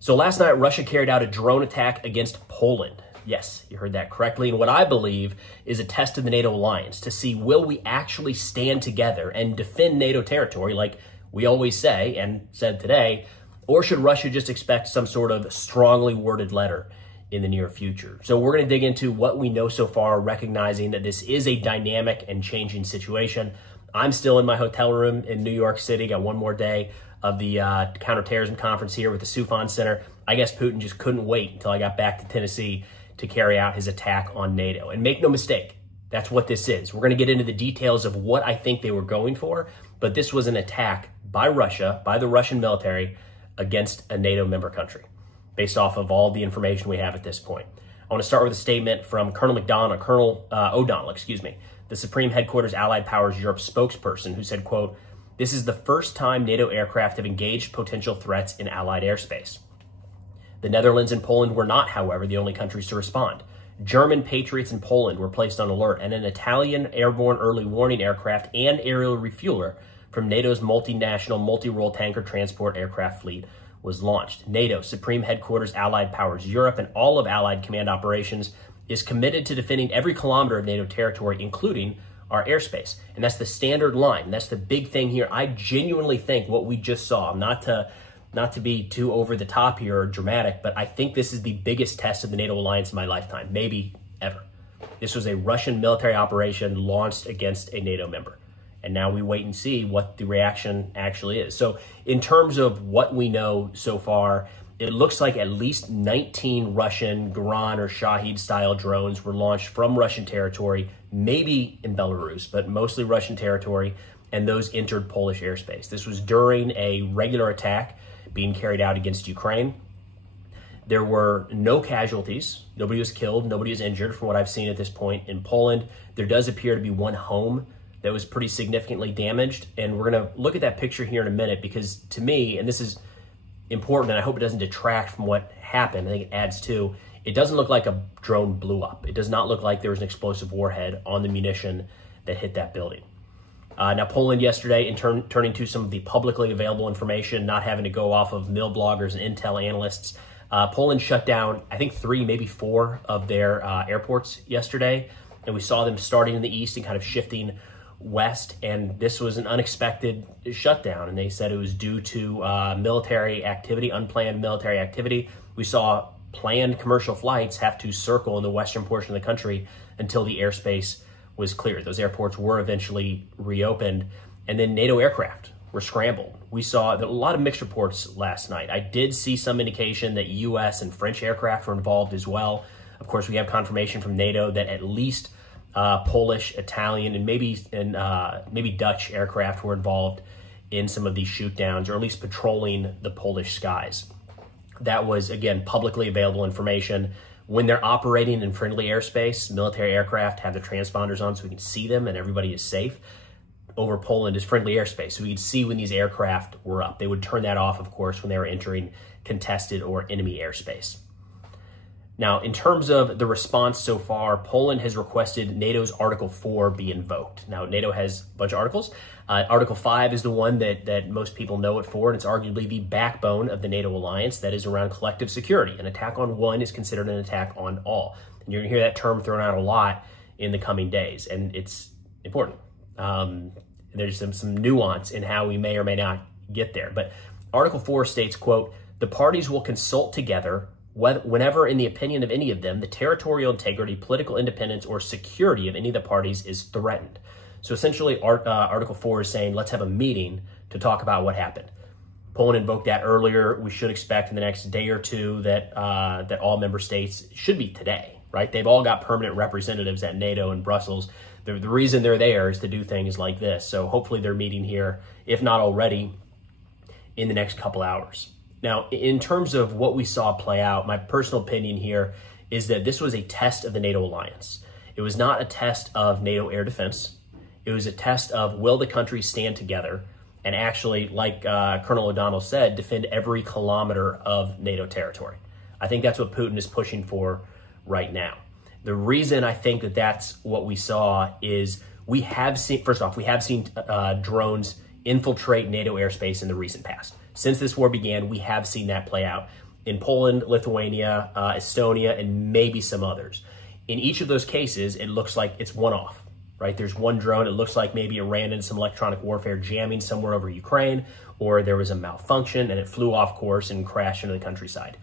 So last night, Russia carried out a drone attack against Poland. Yes, you heard that correctly. And what I believe is a test of the NATO alliance to see, will we actually stand together and defend NATO territory like we always say and said today, or should Russia just expect some sort of strongly worded letter in the near future? So we're going to dig into what we know so far, recognizing that this is a dynamic and changing situation. I'm still in my hotel room in New York City, got one more day of the counterterrorism conference here with the Sufan Center. I guess Putin just couldn't wait until I got back to Tennessee to carry out his attack on NATO. And make no mistake, that's what this is. We're going to get into the details of what I think they were going for, but this was an attack by Russia, by the Russian military, against a NATO member country, based off of all the information we have at this point. I want to start with a statement from Colonel O'Donnell, the Supreme Headquarters Allied Powers Europe spokesperson, who said, quote, "This is the first time NATO aircraft have engaged potential threats in Allied airspace. The Netherlands and Poland were not, however, the only countries to respond. German Patriots in Poland were placed on alert, and an Italian airborne early warning aircraft and aerial refueler from NATO's multinational multi-role tanker transport aircraft fleet was launched. NATO, Supreme Headquarters Allied Powers Europe, and all of Allied command operations is committed to defending every kilometer of NATO territory, including our airspace." And that's the standard line. And that's the big thing here. I genuinely think what we just saw, not to be too over the top here or dramatic, but I think this is the biggest test of the NATO alliance in my lifetime, maybe ever. This was a Russian military operation launched against a NATO member. And now we wait and see what the reaction actually is. So in terms of what we know so far, it looks like at least 19 Russian Garan or Shahid-style drones were launched from Russian territory, maybe in Belarus, but mostly Russian territory, and those entered Polish airspace. This was during a regular attack being carried out against Ukraine. There were no casualties. Nobody was killed. Nobody was injured from what I've seen at this point in Poland. There does appear to be one home that was pretty significantly damaged. And we're going to look at that picture here in a minute, because to me, and this is important, and I hope it doesn't detract from what happened, I think it adds to, it doesn't look like a drone blew up. It does not look like there was an explosive warhead on the munition that hit that building. Now, Poland yesterday, in turning to some of the publicly available information, not having to go off of mill bloggers and intel analysts, Poland shut down, I think 3, maybe 4 of their airports yesterday. And we saw them starting in the east and kind of shifting west. And this was an unexpected shutdown. And they said it was due to military activity, unplanned military activity. We saw planned commercial flights have to circle in the western portion of the country until the airspace was cleared. Those airports were eventually reopened, and then NATO aircraft were scrambled. We saw a lot of mixed reports last night. I did see some indication that U.S. and French aircraft were involved as well. Of course, we have confirmation from NATO that at least Polish, Italian, and maybe Dutch aircraft were involved in some of these shoot downs, or at least patrolling the Polish skies. That was, again, publicly available information. When they're operating in friendly airspace, military aircraft have the transponders on so we can see them and everybody is safe. Over Poland is friendly airspace, so we could see when these aircraft were up. They would turn that off, of course, when they were entering contested or enemy airspace. Now, in terms of the response so far, Poland has requested NATO's Article 4 be invoked. Now, NATO has a bunch of articles. Article 5 is the one that most people know it for, and it's arguably the backbone of the NATO alliance that is around collective security. An attack on one is considered an attack on all. And you're going to hear that term thrown out a lot in the coming days, and it's important. There's some nuance in how we may or may not get there. But Article 4 states, quote, "The parties will consult together whenever, in the opinion of any of them, the territorial integrity, political independence, or security of any of the parties is threatened." So essentially, Article 4 is saying, let's have a meeting to talk about what happened. Poland invoked that earlier. We should expect in the next day or two that all member states, should be today, right? They've all got permanent representatives at NATO in Brussels. The reason they're there is to do things like this. So hopefully they're meeting here, if not already, in the next couple hours. Now, in terms of what we saw play out, my personal opinion here is that this was a test of the NATO alliance. It was not a test of NATO air defense. It was a test of, will the countries stand together and actually, like Colonel O'Donnell said, defend every kilometer of NATO territory. I think that's what Putin is pushing for right now. The reason I think that that's what we saw is we have seen, first off, we have seen drones infiltrate NATO airspace in the recent past. Since this war began, we have seen that play out in Poland, Lithuania, Estonia, and maybe some others. In each of those cases, it looks like it's one-off, right? There's one drone. It looks like maybe it ran into some electronic warfare jamming somewhere over Ukraine, or there was a malfunction and it flew off course and crashed into the countryside.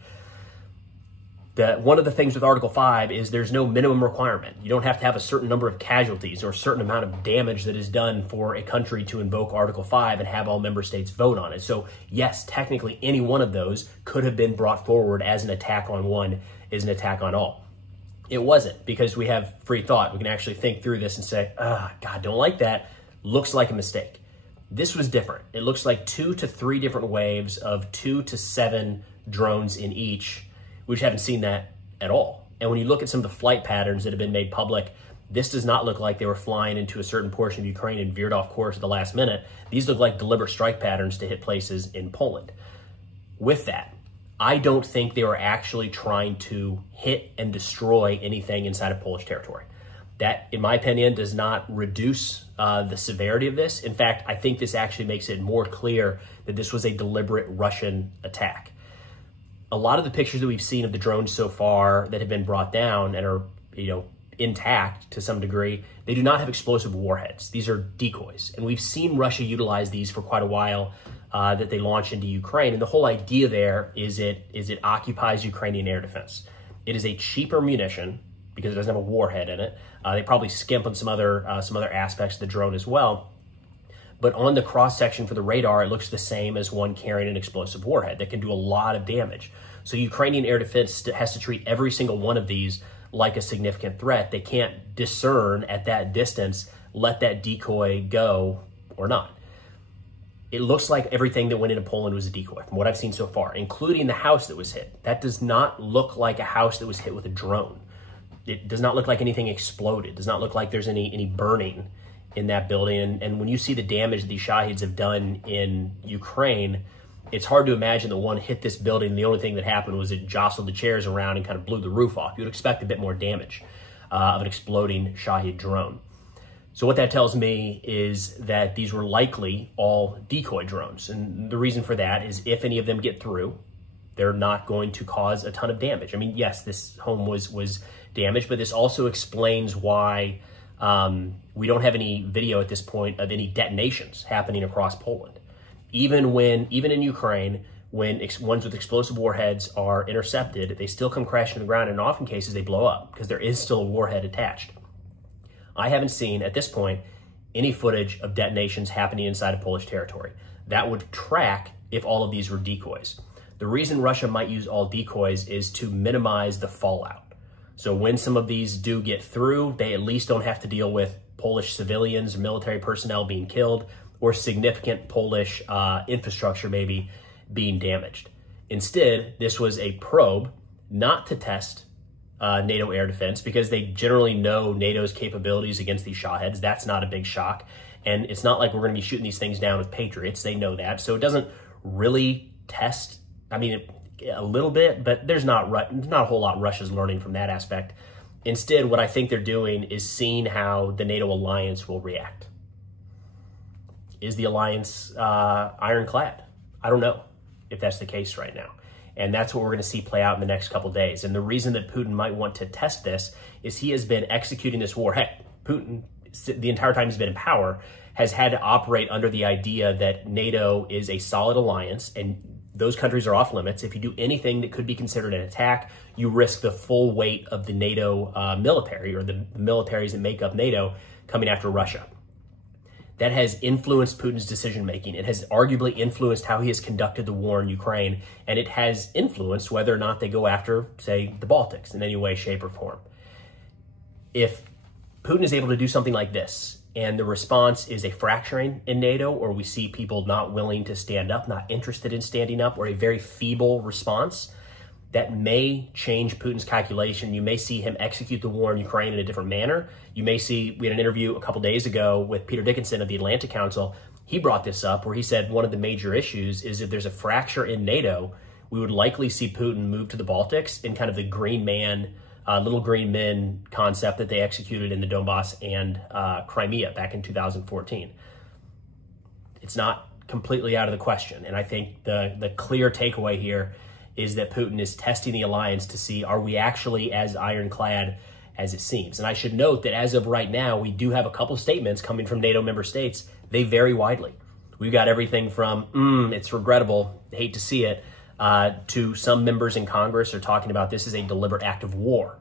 One of the things with Article 5 is there's no minimum requirement. You don't have to have a certain number of casualties or a certain amount of damage that is done for a country to invoke Article 5 and have all member states vote on it. So yes, technically any one of those could have been brought forward as an attack on one is an attack on all. It wasn't, because we have free thought. We can actually think through this and say, God, don't like that. Looks like a mistake. This was different. It looks like 2 to 3 different waves of 2 to 7 drones in each. We just haven't seen that at all. And when you look at some of the flight patterns that have been made public, this does not look like they were flying into a certain portion of Ukraine and veered off course at the last minute. These look like deliberate strike patterns to hit places in Poland. With that, I don't think they were actually trying to hit and destroy anything inside of Polish territory. That, in my opinion, does not reduce the severity of this. In fact, I think this actually makes it more clear that this was a deliberate Russian attack. A lot of the pictures that we've seen of the drones so far that have been brought down and are, intact to some degree, they do not have explosive warheads. These are decoys. And we've seen Russia utilize these for quite a while, that they launch into Ukraine. And the whole idea there is it occupies Ukrainian air defense. It is a cheaper munition because it doesn't have a warhead in it. They probably skimp on some other aspects of the drone as well. But on the cross-section for the radar, it looks the same as one carrying an explosive warhead that can do a lot of damage. So Ukrainian air defense has to treat every single one of these like a significant threat. They can't discern at that distance, let that decoy go or not. It looks like everything that went into Poland was a decoy from what I've seen so far, including the house that was hit. That does not look like a house that was hit with a drone. It does not look like anything exploded. It does not look like there's any burning in that building. And when you see the damage that these Shahids have done in Ukraine, it's hard to imagine that one hit this building and the only thing that happened was it jostled the chairs around and kind of blew the roof off. You would expect a bit more damage of an exploding Shahid drone. So what that tells me is that these were likely all decoy drones. And the reason for that is if any of them get through, they're not going to cause a ton of damage. I mean, yes, this home was damaged, but this also explains why we don't have any video at this point of any detonations happening across Poland. Even in Ukraine, when ones with explosive warheads are intercepted, they still come crashing to the ground, and in often cases they blow up because there is still a warhead attached. I haven't seen, at this point, any footage of detonations happening inside of Polish territory. That would track if all of these were decoys. The reason Russia might use all decoys is to minimize the fallout. So when some of these do get through, they at least don't have to deal with Polish civilians or military personnel being killed or significant Polish infrastructure maybe being damaged. Instead, this was a probe not to test NATO air defense because they generally know NATO's capabilities against these Shaheds. That's not a big shock. And it's not like we're going to be shooting these things down with Patriots. They know that. So it doesn't really test, a little bit, but there's not a whole lot Russia's learning from that aspect. Instead, what I think they're doing is seeing how the NATO alliance will react. Is the alliance ironclad? I don't know if that's the case right now. And that's what we're going to see play out in the next couple days. And the reason that Putin might want to test this is he has been executing this war. Heck, Putin, the entire time he's been in power, has had to operate under the idea that NATO is a solid alliance and those countries are off limits. If you do anything that could be considered an attack, you risk the full weight of the NATO military or the militaries that make up NATO coming after Russia. That has influenced Putin's decision-making. It has arguably influenced how he has conducted the war in Ukraine, and it has influenced whether or not they go after, say, the Baltics in any way, shape, or form. If Putin is able to do something like this, and the response is a fracturing in NATO, or we see people not willing to stand up, not interested in standing up, or a very feeble response, that may change Putin's calculation. You may see him execute the war in Ukraine in a different manner. You may see, we had an interview a couple days ago with Peter Dickinson of the Atlantic Council. He brought this up where he said one of the major issues is if there's a fracture in NATO, we would likely see Putin move to the Baltics in kind of the green man, little green men concept that they executed in the Donbass and Crimea back in 2014. It's not completely out of the question. And I think the clear takeaway here is that Putin is testing the alliance to see, are we actually as ironclad as it seems? And I should note that as of right now, we do have a couple statements coming from NATO member states. They vary widely. We've got everything from, it's regrettable, hate to see it, to some members in Congress are talking about this is a deliberate act of war.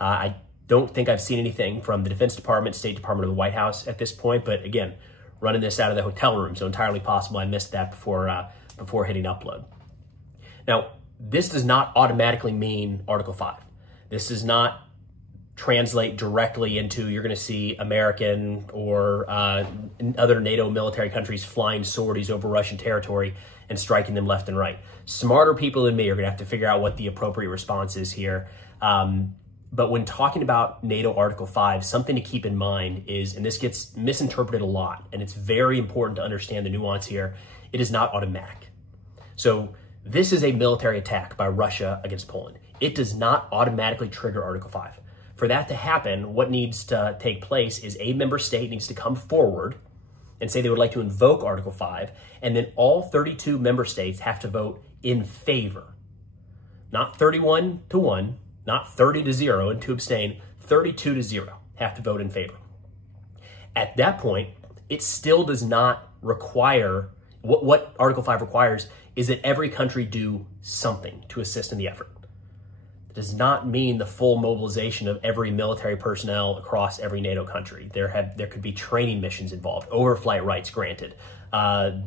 I don't think I've seen anything from the Defense Department, State Department, or the White House at this point, but again, running this out of the hotel room, so entirely possible I missed that before hitting upload. Now, this does not automatically mean Article 5. This does not translate directly into you're going to see American or other NATO military countries flying sorties over Russian territory and striking them left and right. Smarter people than me are going to have to figure out what the appropriate response is here. But when talking about NATO Article 5, something to keep in mind is, and this gets misinterpreted a lot, and it's very important to understand the nuance here, it is not automatic. So this is a military attack by Russia against Poland. It does not automatically trigger Article 5. For that to happen, what needs to take place is a member state needs to come forward and say they would like to invoke Article 5, and then all 32 member states have to vote in favor. Not 31-1, not 30-0 and to abstain, 32-0 have to vote in favor. At that point, it still does not require, what Article 5 requires is that every country do something to assist in the effort. It does not mean the full mobilization of every military personnel across every NATO country. There could be training missions involved, overflight rights granted,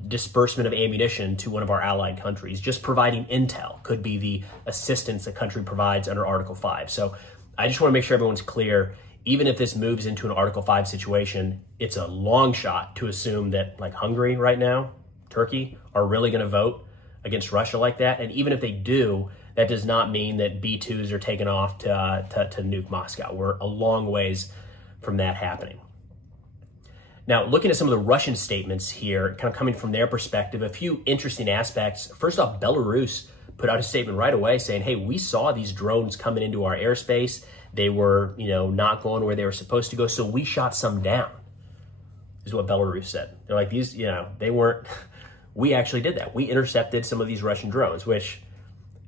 disbursement of ammunition to one of our allied countries. Just providing intel could be the assistance a country provides under Article 5. So I just want to make sure everyone's clear. Even if this moves into an Article 5 situation, it's a long shot to assume that like Hungary right now, Turkey, are really going to vote against Russia like that. And even if they do, that does not mean that B-2s are taken off to nuke Moscow. We're a long ways from that happening. Now, looking at some of the Russian statements here, kind of coming from their perspective, a few interesting aspects. First off, Belarus put out a statement right away saying, hey, we saw these drones coming into our airspace. They were, not going where they were supposed to go, so we shot some down, is what Belarus said. They're like, these, they weren't, we actually did that. We intercepted some of these Russian drones, which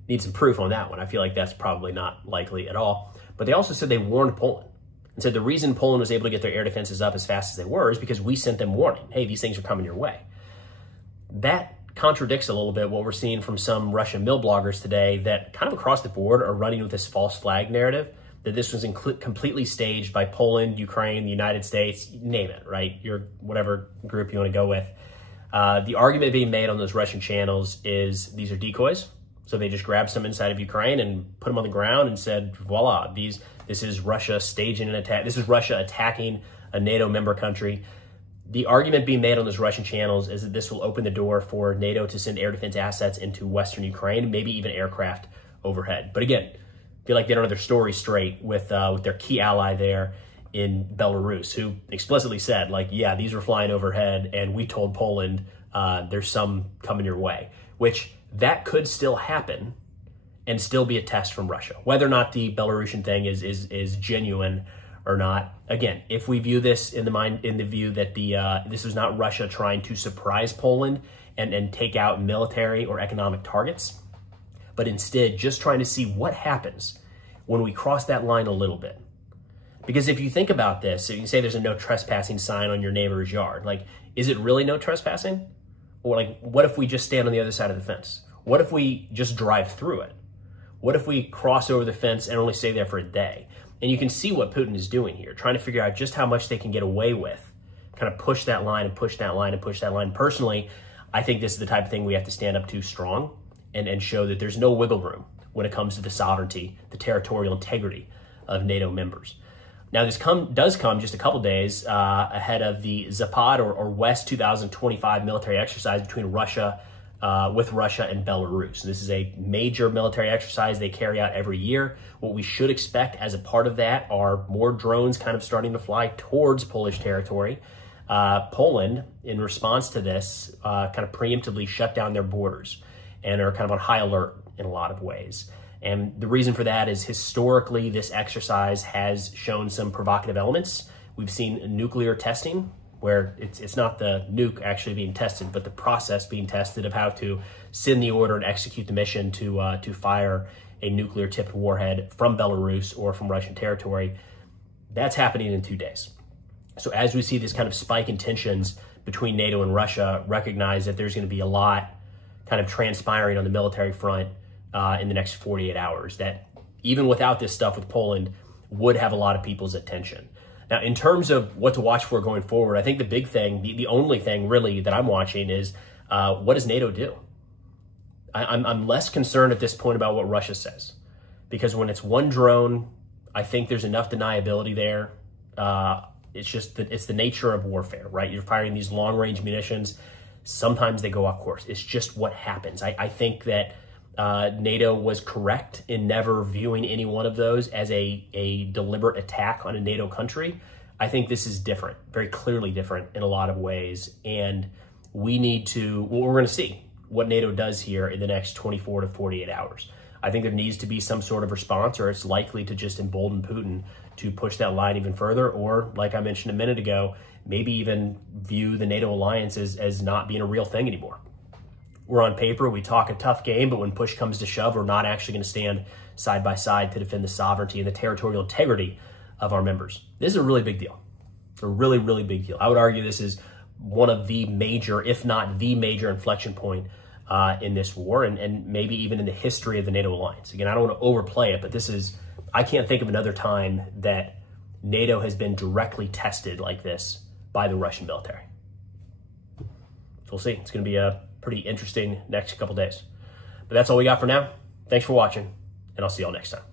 need some proof on that one. I feel like that's probably not likely at all. But they also said they warned Poland and said the reason Poland was able to get their air defenses up as fast as they were is because we sent them warning. Hey, these things are coming your way. That contradicts a little bit what we're seeing from some Russian mill bloggers today that kind of across the board are running with this false flag narrative that this was completely staged by Poland, Ukraine, the United States, name it, right? Your whatever group you want to go with. The argument being made on those Russian channels is these are decoys. So they just grabbed some inside of Ukraine and put them on the ground and said, voila, this is Russia staging an attack. This is Russia attacking a NATO member country. The argument being made on those Russian channels is that this will open the door for NATO to send air defense assets into Western Ukraine, maybe even aircraft overhead. But again, I feel like they don't have their story straight with their key ally there in Belarus, who explicitly said, like, yeah, these were flying overhead, and we told Poland there's some coming your way, which that could still happen and still be a test from Russia. Whether or not the Belarusian thing is genuine or not. Again, if we view this in the view that this is not Russia trying to surprise Poland and take out military or economic targets, but instead just trying to see what happens when we cross that line a little bit. Because if you think about this, if you say there's a no trespassing sign on your neighbor's yard, like, is it really no trespassing? Or like, what if we just stand on the other side of the fence? What if we just drive through it? What if we cross over the fence and only stay there for a day? And you can see what Putin is doing here, trying to figure out just how much they can get away with, kind of push that line and push that line and push that line. Personally, I think this is the type of thing we have to stand up to strong and show that there's no wiggle room when it comes to the sovereignty, the territorial integrity of NATO members. Now, this does come just a couple days ahead of the Zapad or West 2025 military exercise between Russia, with Russia and Belarus. This is a major military exercise they carry out every year. What we should expect as a part of that are more drones kind of starting to fly towards Polish territory. Poland, in response to this, kind of preemptively shut down their borders and are kind of on high alert in a lot of ways. And the reason for that is historically, this exercise has shown some provocative elements. We've seen nuclear testing where it's not the nuke actually being tested, but the process being tested of how to send the order and execute the mission to fire a nuclear-tipped warhead from Belarus or from Russian territory. That's happening in 2 days. So as we see this kind of spike in tensions between NATO and Russia, recognize that there's going to be a lot kind of transpiring on the military front in the next 48 hours that even without this stuff with Poland would have a lot of people's attention. Now, in terms of what to watch for going forward, I think the big thing, the only thing really that I'm watching is what does NATO do? I'm less concerned at this point about what Russia says, because when it's one drone, I think there's enough deniability there. It's the nature of warfare, right? You're firing these long-range munitions. Sometimes they go off course. It's just what happens. I think that NATO was correct in never viewing any one of those as a deliberate attack on a NATO country. I think this is different, very clearly different in a lot of ways. And we need to, well, we're going to see what NATO does here in the next 24 to 48 hours. I think there needs to be some sort of response, or it's likely to just embolden Putin to push that line even further, or like I mentioned a minute ago, maybe even view the NATO alliance as not being a real thing anymore. We're on paper, we talk a tough game, but when push comes to shove, we're not actually going to stand side by side to defend the sovereignty and the territorial integrity of our members. This is a really big deal. It's a really, really big deal. I would argue this is one of the major, if not the major inflection point in this war, and maybe even in the history of the NATO alliance. Again, I don't want to overplay it, but this is, I can't think of another time that NATO has been directly tested like this by the Russian military. So we'll see. It's going to be a pretty interesting next couple days. But that's all we got for now. Thanks for watching, and I'll see y'all next time.